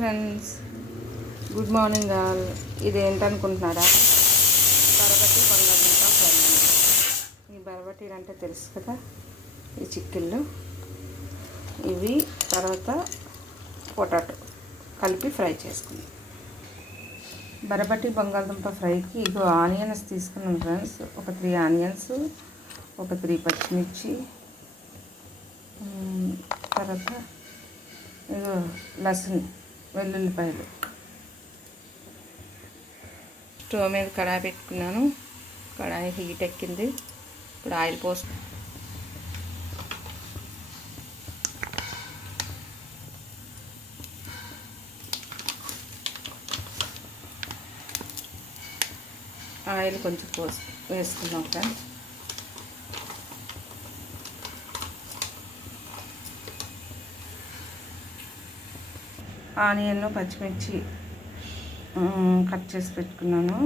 Friends, good morning all. ఇదేంటనుకుంటున్నారా? బరబటి బంగాళదుంప ఫ్రై. ఈ బరబటీలు అంటే తెలుసు కదా, ఈ చిక్కుళ్ళు ఇవి. తర్వాత పొటాటో కలిపి ఫ్రై చేసుకుందాం. బరబటి బంగాళదుంప ఫ్రైకి ఇగో ఆనియన్స్ తీసుకున్నాం ఫ్రెండ్స్. ఒక 3 ఆనియన్స్, ఒక 3 పచ్చిమిర్చి, తర్వాత ఇగో లసన్, వెల్లుల్లిపాయలు. స్టవ్ మీద కడాయి పెట్టుకున్నాను. కడాయి హీట్ ఎక్కింది. ఇప్పుడు ఆయిల్ పోసు. ఆయిల్ కొంచెం వేసుకున్నాం ఫ్రెండ్స్. ఆనియన్, పచ్చిమిర్చి కట్ చేసి పెట్టుకున్నాను.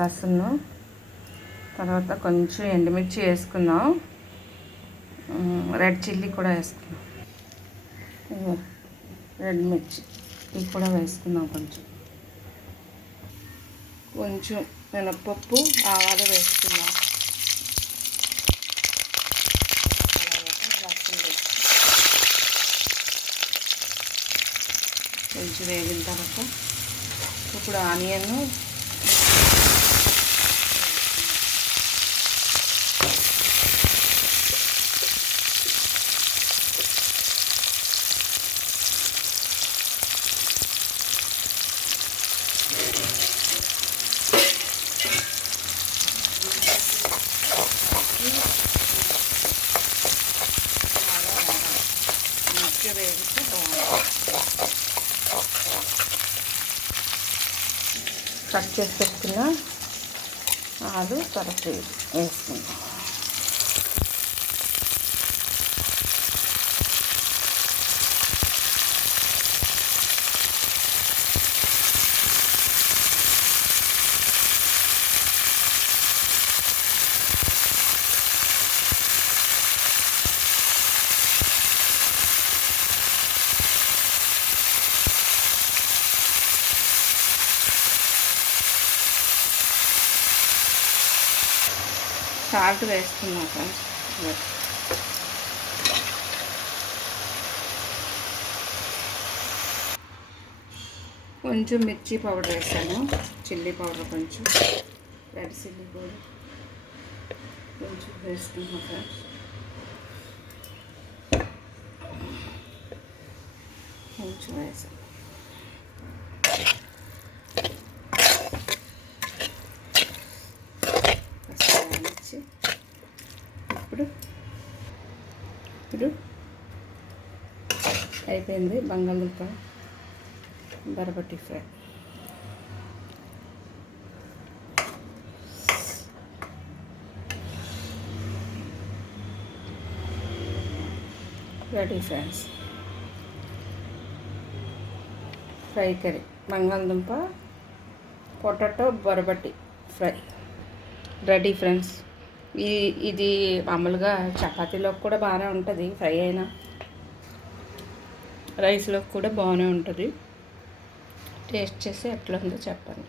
లసన్, తర్వాత కొంచెం ఎండుమిర్చి వేసుకుందాం. రెడ్ చిల్లీ కూడా వేసుకున్నాం. రెడ్ మిర్చి ఇవి కూడా వేసుకుందాం. కొంచెం మినప్పప్పు, ఆవాలు వేసుకుందాం. కొంచెం వేగిన తర్వాత ఇప్పుడు ఆనియన్, మంచిగా వేగితే బాగుంటుంది. కట్ చేసి పెట్టుకున్న ఆలు తర్వాత వేసుకుందాం. సాల్ట్ వేసుకున్నాం ఫ్రెండ్స్. కొంచెం మిర్చి పౌడర్ వేసాను, చిల్లీ పౌడర్ కొంచెం, రెడ్ చిల్లీ పౌడర్ కొంచెం వేసుకున్నాం ఫ్రెండ్స్. కొంచెం వేసాను. ఇప్పుడు అయిపోయింది బంగాళదుంప బరబటి fry. Ready friends. Fry curry బంగాళదుంప పొటాటో బరబటి ఫ్రై రెడీ ఫ్రెండ్స్. ఇది మామూలుగా చపాతీలోకి కూడా బాగానే ఉంటుంది. ఫ్రై అయినా రైస్లోకి కూడా బాగానే ఉంటుంది. టేస్ట్ చేసి ఎట్లా ఉందో చెప్పండి.